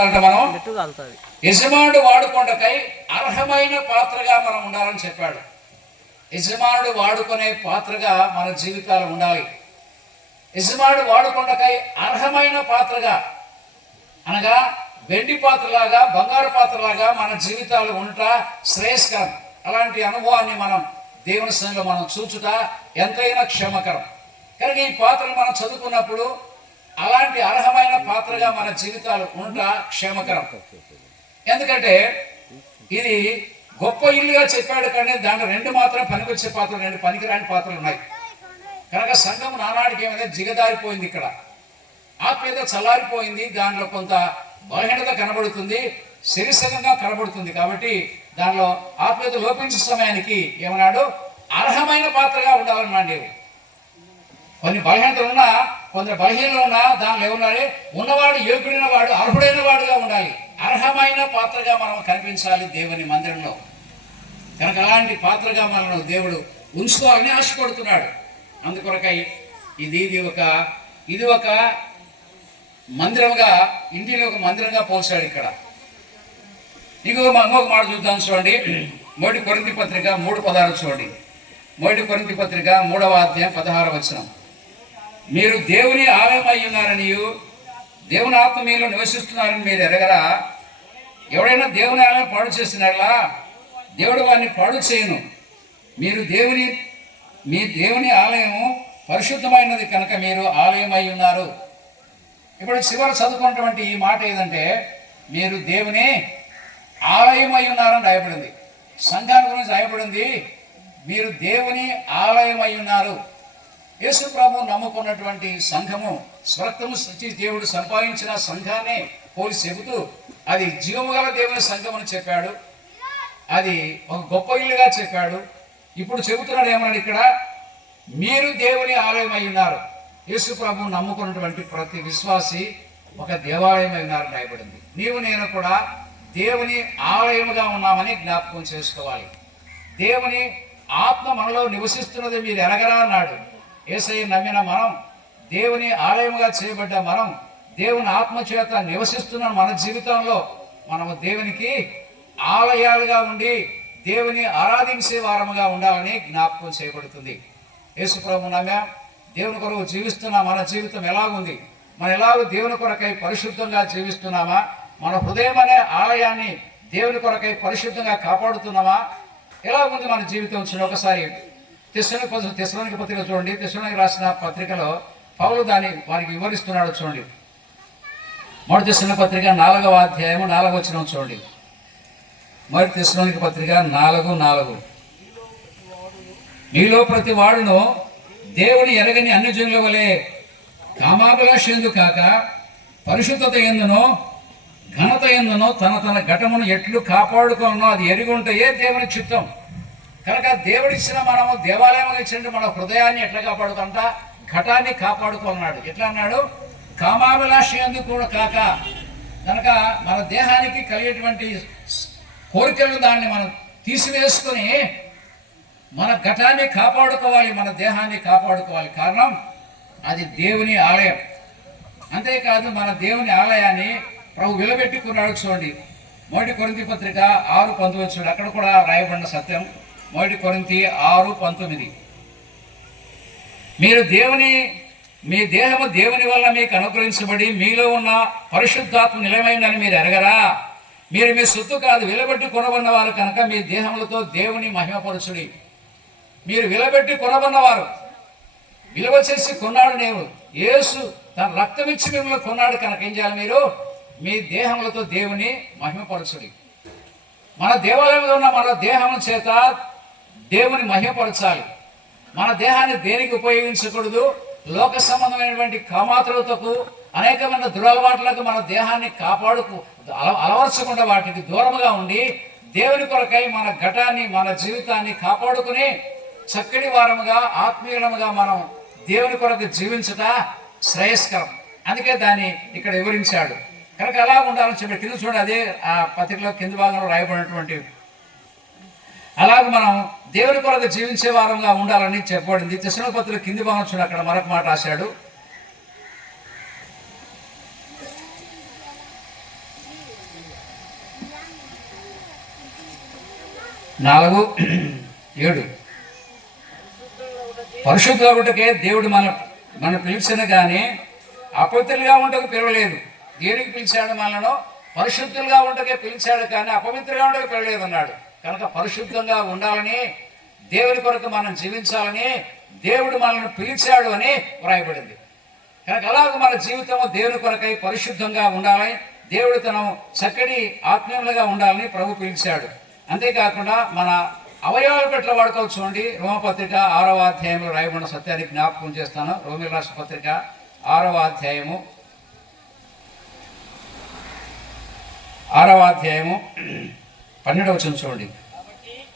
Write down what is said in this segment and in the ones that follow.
అంటే మనం యజమానుడు వాడుకొండకై అర్హమైన పాత్రగా మనం ఉండాలని చెప్పాడు. యజమానుడు వాడుకునే పాత్రగా మన జీవితాలు ఉండాలి. యజమానుడు వాడుకొండకై అర్హమైన పాత్రగా అనగా వెండి పాత్రలాగా బంగారు పాత్రలాగా మన జీవితాలు ఉంట శ్రేయస్కరం. అలాంటి అనుభవాన్ని మనం దేవుని సంఘంలో మనం చూచుట ఎంతైనా క్షమకరం. కనుక ఈ పాత్రలు మనం చదువుకున్నప్పుడు అలాంటి అర్హమైన పాత్రగా మన జీవితాలు ఉంటా క్షేమకరం. ఎందుకంటే ఇది గొప్ప ఇల్లుగా చెప్పాడు కానీ దాంట్లో రెండు మాత్రం పనికొచ్చే పాత్రలు రెండు పనికిరాని పాత్రలు ఉన్నాయి. కనుక సంఘం నానాడికి ఏమైనా జిగదారిపోయింది ఇక్కడ. ఆత్మీయత చల్లారిపోయింది. దానిలో కొంత బలహీనత కనబడుతుంది. శరీరంగా కనబడుతుంది. కాబట్టి దానిలో ఆత్మీయత లోపించే సమయానికి ఏమన్నాడు? అర్హమైన పాత్రగా ఉండాలన్నాడు దేవుడు. కొన్ని బలహీనతలు ఉన్నా కొందరు బలహీనలు ఉన్నా దానిలో ఏమన్నాడు ఉన్నవాడు యోగ్యుడైన వాడు అర్హుడైన వాడుగా ఉండాలి. అర్హమైన పాత్రగా మనం కనిపించాలి దేవుని మందిరంలో. కనుక అలాంటి పాత్రగా మనను దేవుడు ఉంచుకోవాలని ఆశపడుతున్నాడు. అందుకొరకై ఇది ఇది ఒక ఇది ఒక మందిరంగా ఇంటిని ఒక మందిరంగా పోల్చాడు ఇక్కడ. ఇంకొక ఇంకొక మాట చూద్దాం చూడండి. మొదటి కొరింతి పత్రిక మూడు పదహారు చూడండి. మొదటి కొరింతి పత్రిక మూడవ అధ్యాయం పదహారు వచనం. మీరు దేవుని ఆలయం ఉన్నారని దేవుని ఆత్మ మీలో నివసిస్తున్నారని మీరు ఎరగరా? ఎవడైనా దేవుని ఆలయం పాడు చేస్తున్నారా? దేవుడు వారిని పాడు చేయను. మీరు దేవుని మీ దేవుని ఆలయము పరిశుద్ధమైనది కనుక మీరు ఆలయం అయి ఉన్నారు. ఇప్పుడు చివరి చదువుకున్నటువంటి ఈ మాట ఏదంటే మీరు దేవుని ఆలయం అయి ఉన్నారని రాయబడింది. సంఘాల గురించి రాయబడింది. మీరు దేవుని ఆలయం అయి ఉన్నారు. యేసుప్రభు నమ్ముకున్నటువంటి సంఘము స్వరక్తము సృష్టి దేవుడు సంపాదించిన సంఘాన్ని పోలి చెబుతూ అది జీవము గల దేవుని సంఘం అని చెప్పాడు. అది ఒక గొప్ప ఇల్లుగా చెప్పాడు. ఇప్పుడు చెబుతున్నాడు ఏమన్నాడు ఇక్కడ? మీరు దేవుని ఆలయం అయి ఉన్నారు. యేసుప్రభు నమ్ముకున్నటువంటి ప్రతి విశ్వాసి ఒక దేవాలయం అయి ఉన్నారని రాయబడింది నీవు నేను కూడా దేవుని ఆలయముగా ఉన్నామని జ్ఞాపకం చేసుకోవాలి. దేవుని ఆత్మ మనలో నివసిస్తున్నది మీరు ఎరగరా అన్నాడు. ఏసయ్య నమ్మిన మనం దేవుని ఆలయముగా చేయబడ్డ మనం దేవుని ఆత్మ చేత నివసిస్తున్న మన జీవితంలో మనము దేవునికి ఆలయాలుగా ఉండి దేవుని ఆరాధించే వారముగా ఉండాలని జ్ఞాపకం చేయబడుతుంది. యేసుప్రభు నమ్మాం. దేవుని కొరకు జీవిస్తున్న మన జీవితం ఎలాగుంది? మనం ఎలాగో దేవుని కొరకై పరిశుద్ధంగా జీవిస్తున్నామా? మన హృదయం అనే ఆలయాన్ని దేవుని కొరకై పరిశుద్ధంగా కాపాడుతున్నామా? ఎలా ఉంది మన జీవితం? చూడండి ఒకసారి తెస్సలోని తెస్సలోనికి పత్రిక చూడండి. తెస్సలోనికి రాసిన పత్రికలో పౌలు దాన్ని వారికి వివరిస్తున్నాడు చూడండి. మొదటి తెస్సలోని పత్రిక నాలుగవ అధ్యాయము నాలుగవ వచ్చిన చూడండి. మొదటి తెస్సలోనికి పత్రిక నాలుగు నాలుగు. మీలో ప్రతి వాడును దేవుని ఎరగని అన్ని జనుల వలె కామాభిలాష ఎందు కాక పరిశుద్ధత ఎందునో ఘనత ఎందునో తన తన ఘటమును ఎట్లు కాపాడుకోనో అది ఎరిగి ఉంటే దేవుని చిత్తం? కనుక దేవుడిచ్చిన మనము దేవాలయం ఇచ్చిన మన హృదయాన్ని ఎట్లా కాపాడుకుంటా? ఘటాన్ని కాపాడుకున్నాడు ఎట్లా అన్నాడు? కామాభిలాష కూడా కాక కనుక మన దేహానికి కలిగేటువంటి కోరికలు దాన్ని మనం తీసివేసుకొని మన ఘటాన్ని కాపాడుకోవాలి మన దేహాన్ని కాపాడుకోవాలి. కారణం అది దేవుని ఆలయం. అంతేకాదు మన దేవుని ఆలయాన్ని ప్రభు విలబెట్టుకున్నాడు చూడండి. మొదటి కొరింతి పత్రిక ఆరు పంతొమ్మిది అక్కడ కూడా రాయబడిన సత్యం. మొదటి కొరింతి ఆరు పంతొమ్మిది. మీరు దేవుని మీ దేహము దేవుని వల్ల మీకు అనుగ్రహించబడి మీలో ఉన్న పరిశుద్ధాత్మ నిలమైందని మీరు ఎరగరా? మీరు మీ సొత్తు కాదు విలబెట్టి కొనబడినవారు కనుక మీ దేహములతో దేవుని మహిమపరచుడి. మీరు విలబెట్టి కొనబడినవారు. విలువ చేసి కొన్నాడు నేను. యేసు తన రక్తం ఇచ్చి మిమ్మల్ని కొన్నాడు కనుక ఏం చేయాలి మీరు? మీ దేహములతో దేవుని మహిమపరచుడి. మన దేవాలయంలో ఉన్న మన దేహం చేత దేవుని మహిమపరచాలి. మన దేహాన్ని దేనికి ఉపయోగించకూడదు? లోక సంబంధమైనటువంటి కామాతృతకు అనేకమైన దురలవాట్లకు మన దేహాన్ని కాపాడుకు అల- అలవర్చకుండా వాటికి దూరముగా ఉండి దేవుని కొరకై మన ఘటాన్ని మన జీవితాన్ని కాపాడుకుని చక్కటి వారముగా ఆత్మీయులముగా మనం దేవుని కొరకు జీవించుట శ్రేయస్కరం. అందుకే దాన్ని ఇక్కడ వివరించాడు. కనుక ఎలా ఉండాలని చెప్పి కింద చూడండి అదే ఆ పత్రికలో కింద భాగంలో రాయబడినటువంటి అలాగే మనం దేవుని కొరకు జీవించే వారంగా ఉండాలని చెప్పబడింది. తెసిన పత్రులు కింది భావించిన అక్కడ మరొక మాట రాశాడు. నాలుగు ఏడు. పరిశుద్ధుల ఒకటికే దేవుడు మన మన పిలిచిన కానీ అపవిత్రులుగా ఉండకు పిలవలేదు. దేనికి పిలిచాడు మనలో పరిశుద్ధులుగా ఉండకే పిలిచాడు కానీ అపవిత్రులుగా ఉండక పిలవలేదు అన్నాడు కనుక పరిశుద్ధంగా ఉండాలని దేవుని కొరకు మనం జీవించాలని దేవుడు మనల్ని పిలిచాడు అని వ్రాయబడింది. కనుక అలాగ మన జీవితం దేవుని కొరకై పరిశుద్ధంగా ఉండాలని దేవుడు తను చక్కటి ఆత్మీయులుగా ఉండాలని ప్రభు పిలిచాడు. అంతేకాకుండా మన అవయవాల పట్ల వాడుకోవచ్చు చూడండి. రోమపత్రిక ఆరవ అధ్యాయంలో రాయబడిన సత్యాన్ని జ్ఞాపకం చేస్తాను. రోమిల రాష్ట్ర పత్రిక ఆరవ అధ్యాయము. ఆరవ అధ్యాయము. పన్నెండవ వచనం చూడండి.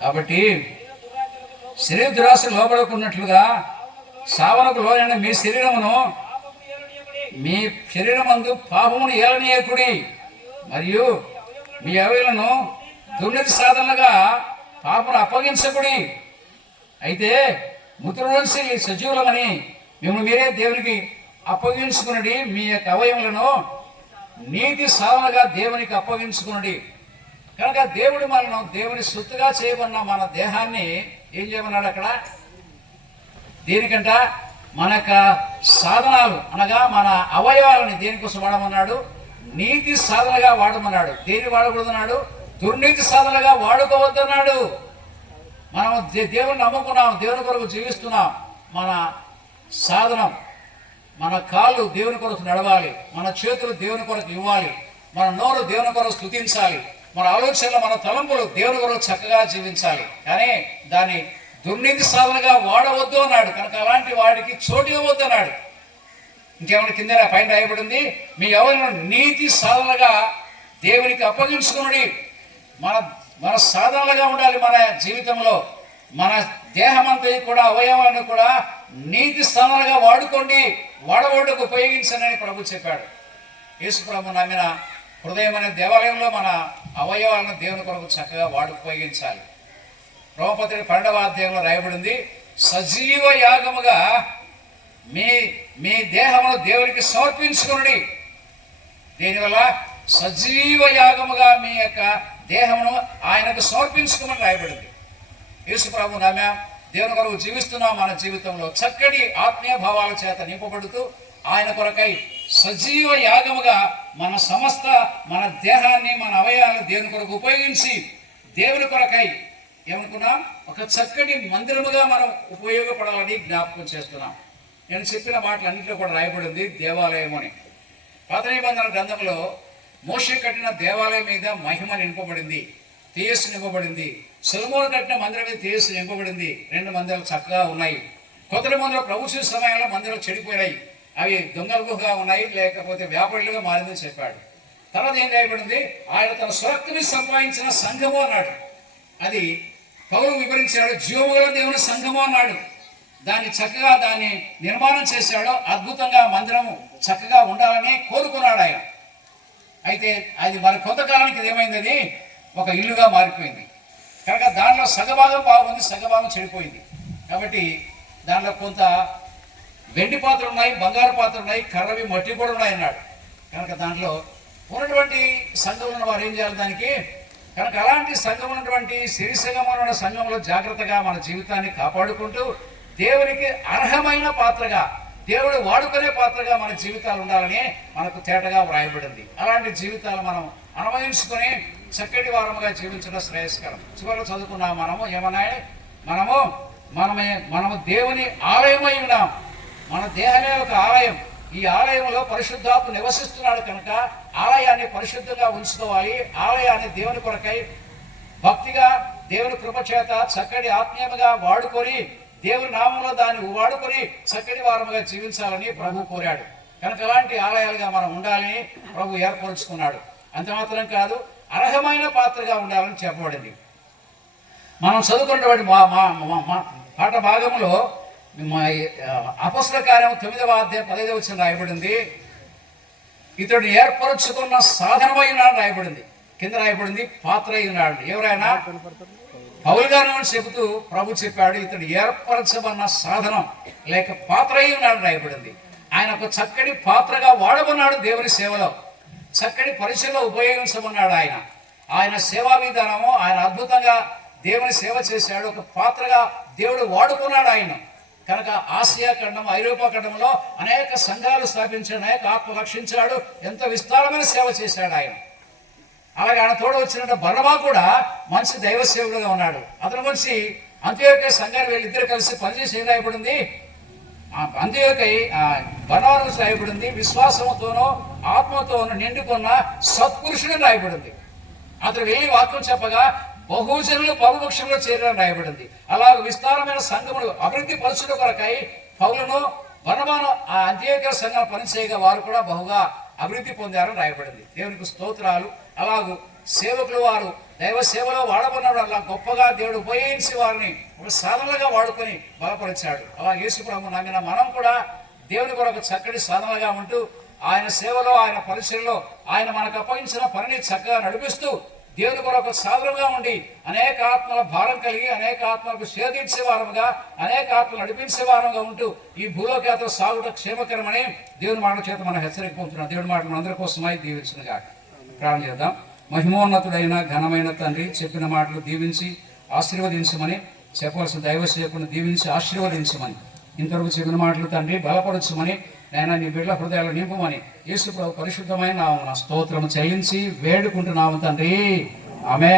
కాబట్టి శరీర దురాశ లోబడకున్నట్లుగా సావనకు లోనైన మీ శరీరమును మీ శరీరమందు పాపమును ఏలనీయకుడి మరియు మీ అవయలను దుర్నీతి సాధనగా పాపను అప్పగించకుడి. అయితే మృతులసి సజీవులమని మిమ్మల్ని మీరే దేవునికి అప్పగించుకునడి. మీ యొక్క అవయములను నీతి సాధనగా దేవునికి అప్పగించుకునడి. కనుక దేవుడు మనను దేవుని సొత్తుగా చేయబడిన మన దేహాన్ని ఏం చేయమన్నాడు అక్కడ? దేనికంట? మన యొక్క సాధనాలు అనగా మన అవయవాలని దేనికోసం వాడమన్నాడు? నీతి సాధనగా వాడమన్నాడు. దేని వాడకూడదన్నాడు? దుర్నీతి సాధనగా వాడుకోవద్దన్నాడు. మనం దే- దేవుని నమ్ముకున్నాం దేవుని కొరకు జీవిస్తున్నాం. మన సాధనం మన కాళ్ళు దేవుని కొరకు నడవాలి. మన చేతులు దేవుని కొరకు ఇవ్వాలి. మన నోరు దేవుని కొరకు స్థుతించాలి మన ఆలోచనలు మన తలంపులు దేవుని కొరకు చక్కగా జీవించాలి. కానీ దాన్ని దుర్నీతి సాధనగా వాడవద్దు అన్నాడు. కనుక అలాంటి వాడికి చోటు ఇవ్వద్దు అన్నాడు. ఇంకేమైనా కింద పైన రాయబడింది మీ ఎవరిని నీతి సాధనగా దేవునికి అప్పగించుకుని మన మన సాధనలుగా ఉండాలి మన జీవితంలో. మన దేహమంతా కూడా అవయవాన్ని కూడా నీతి సాధనగా వాడుకోండి వాడవాడుకు ఉపయోగించనని ప్రభు చెప్పాడు. యేసు ప్రభు నమ్మిన హృదయం అనే దేవాలయంలో మన అవయవాలను దేవుని కొరకు చక్కగా వాడు ఉపయోగించాలి. రోమపత్రిక పన్నెండవ అధ్యాయంలో రాయబడింది సజీవ యాగముగా మీ మీ దేహమును దేవునికి సమర్పించుకుని దీనివల్ల సజీవ యాగముగా మీ యొక్క దేహమును ఆయనకు సమర్పించుకోమని రాయబడింది. యేసుప్రభు నమ్మాం దేవుని కొరకు జీవిస్తున్నాం మన జీవితంలో. చక్కటి ఆత్మీయ భావాల చేత నింపబడుతూ ఆయన కొరకై సజీవ యాగముగా మన సమస్త మన దేహాన్ని మన అవయాలను దేవుని కొరకు ఉపయోగించి దేవుని కొరకై ఏమనుకున్నాం? ఒక చక్కటి మందిరముగా మనం ఉపయోగపడాలని జ్ఞాపకం చేస్తున్నాం. నేను చెప్పిన మాటలు కూడా రాయబడింది దేవాలయం అని. పాత నిబంధన గ్రంథంలో మోషే కట్టిన దేవాలయం మీద మహిమ నింపబడింది తేజస్సు నింపబడింది. సులమోను కట్టిన మందిరం మీద తేజస్సు నింపబడింది. రెండు మందిరాలు చక్కగా ఉన్నాయి. కొత్త మందిరం ప్రభుత్వ సమయంలో మందిరాలు చెడిపోయాయి అవి దొంగలుగా ఉన్నాయి లేకపోతే వ్యాపారులుగా మారిందని చెప్పాడు. తర్వాత ఏం రాయబడింది? ఆయన తన స్వరక్తిని సంపాదించిన సంఘము అన్నాడు. అది పౌరు వివరించాడు జీవముగల దేవుని సంఘము అన్నాడు. దాన్ని చక్కగా దాన్ని నిర్మాణం చేశాడు అద్భుతంగా మందిరము చక్కగా ఉండాలని కోరుకున్నాడు ఆయన. అయితే అది మరి కొంతకాలానికి ఏమైందని ఒక ఇల్లుగా మారిపోయింది. కనుక దానిలో సగభాగం బాగుంది సగభాగం చెడిపోయింది. కాబట్టి దానిలో కొంత వెండి పాత్రలు ఉన్నాయి బంగారు పాత్రలు ఉన్నాయి కర్రవి మట్టి కూడా ఉన్నాయి అన్నాడు. కనుక దాంట్లో ఉన్నటువంటి సంఘంలో ఉన్న వారు ఏం చేయాలి దానికి? కనుక అలాంటి సంఘం ఉన్నటువంటి సిరిసంగంలో సంఘంలో జాగ్రత్తగా మన జీవితాన్ని కాపాడుకుంటూ దేవునికి అర్హమైన పాత్రగా దేవుడు వాడుకునే పాత్రగా మన జీవితాలు ఉండాలని మనకు తేటగా వ్రాయబడింది. అలాంటి జీవితాలు మనం అనుభవించుకొని చక్కటి వారముగా జీవించడం శ్రేయస్కరం. చివరిలో చదువుకున్నాం మనము. ఏమన్నా మనము మనమే మనము దేవుని ఆలయమై ఉన్నాం. మన దేహమే ఒక ఆలయం. ఈ ఆలయంలో పరిశుద్ధాత్మ నివసిస్తున్నాడు కనుక ఆలయాన్ని పరిశుద్ధంగా ఉంచుకోవాలి. ఆలయాన్ని దేవుని కొరకై భక్తిగా దేవుని కృప చేత చక్కటి ఆత్మీయముగా వాడుకొని దేవుని నామంలో దాన్ని వాడుకొని చక్కటి వారముగా జీవించాలని ప్రభు కోరాడు. కనుక అలాంటి ఆలయాలుగా మనం ఉండాలని ప్రభు ఏర్పరుచుకున్నాడు. అంత మాత్రం కాదు అర్హమైన పాత్రగా ఉండాలని చెప్పబడింది. మనం చదువుకున్నటువంటి మా మా మా- పాట భాగంలో అపస్ల కార్యం తొమ్మిదవ అధ్యాయం పదైదవ వచ్చిన రాయబడింది. ఇతడు ఏర్పరచుకున్న సాధనమైన రాయబడింది. కింద రాయబడింది పాత్ర అయినాడు ఎవరైనా పౌలు గారు అని చెబుతూ ప్రభు చెప్పాడు ఇతడు ఏర్పరచబడిన సాధనం లేక పాత్ర అయి ఉన్నాడు రాయబడింది. ఆయన ఒక చక్కటి పాత్రగా వాడమన్నాడు దేవుని సేవలో. చక్కటి పరిచయలో ఉపయోగించమన్నాడు ఆయన. ఆయన సేవా విధానము ఆయన అద్భుతంగా దేవుని సేవ చేశాడు. ఒక పాత్రగా దేవుడు వాడుకున్నాడు ఆయన. కనుక ఆసియా ఖండం ఐరోపా ఖండంలో అనేక సంఘాలు స్థాపించాడు అనేక ఆత్మ రక్షించాడు ఎంత విస్తారమైన సేవ చేశాడు ఆయన. అలాగే ఆయన తోడు వచ్చిన బర్ణమా కూడా మంచి దైవ సేవకుడుగా ఉన్నాడు. అతని గురించి అంత్యోదయ సంఘాన్ని వీళ్ళిద్దరు కలిసి పనిచేసి ఏం రాయబడింది? అంత్యోదయ బర్ణవా నుంచి రాయబడింది. విశ్వాసంతోనో ఆత్మతోనో నిండుకున్న సత్పురుషుడు రాయబడింది. అతను వెళ్ళి వాక్యం చెప్పగా బహుజనులు పౌరుపక్షంలో చేరని రాయబడింది. అలాగ విస్తారమైన సంఘములు అభివృద్ధి పరచుట కొరకై పౌలను బర్ణమాను ఆ అంత్యేకర సంఘం పనిచేయగా వారు కూడా బహుగా అభివృద్ధి పొందారని రాయబడింది. దేవునికి స్తోత్రాలు. అలాగూ సేవకులు వారు దైవ సేవలో వాడబడినాడు అలా గొప్పగా దేవుడు ఉపయోగించి వారిని ఒక సాధనలుగా వాడుకొని బలపరిచాడు. అలా యేసుప్రభు నమ్మిన మనం కూడా దేవుని కొరకు చక్కటి సాధనలుగా ఉంటూ ఆయన సేవలో ఆయన పరిచయంలో ఆయన మనకు అప్పగించిన పనిని చక్కగా నడిపిస్తూ దేవుని కొరకు సాధనగా ఉండి అనేక ఆత్మల భారం కలిగి అనేక ఆత్మలకు సేదించే వారముగా అనేక ఆత్మలు నడిపించే వారంగా ఉంటూ ఈ భూలోకేత సాగుట క్షేమకరమని దేవుని మాట చేత మనం హెచ్చరిక పొందుతున్నాం. దేవుని మాట మనందరి కోసమై దీవించునుగా. ప్రార్థన చేద్దాం. మహిమోన్నతుడైన ఘనమైన తండ్రి చెప్పిన మాటలు దీవించి ఆశీర్వదించమని చెప్పవలసిన దైవ సేవకుని దీవించి ఆశీర్వదించమని ఇంతవరకు చెప్పిన మాటలు తండ్రి బలపరచమని నేను నీ బిడ్డల హృదయాలు నింపమని యేసు పరిశుద్ధమైన నామమున స్తోత్రం చెల్లించి వేడుకుంటున్నాము తండ్రి. ఆమె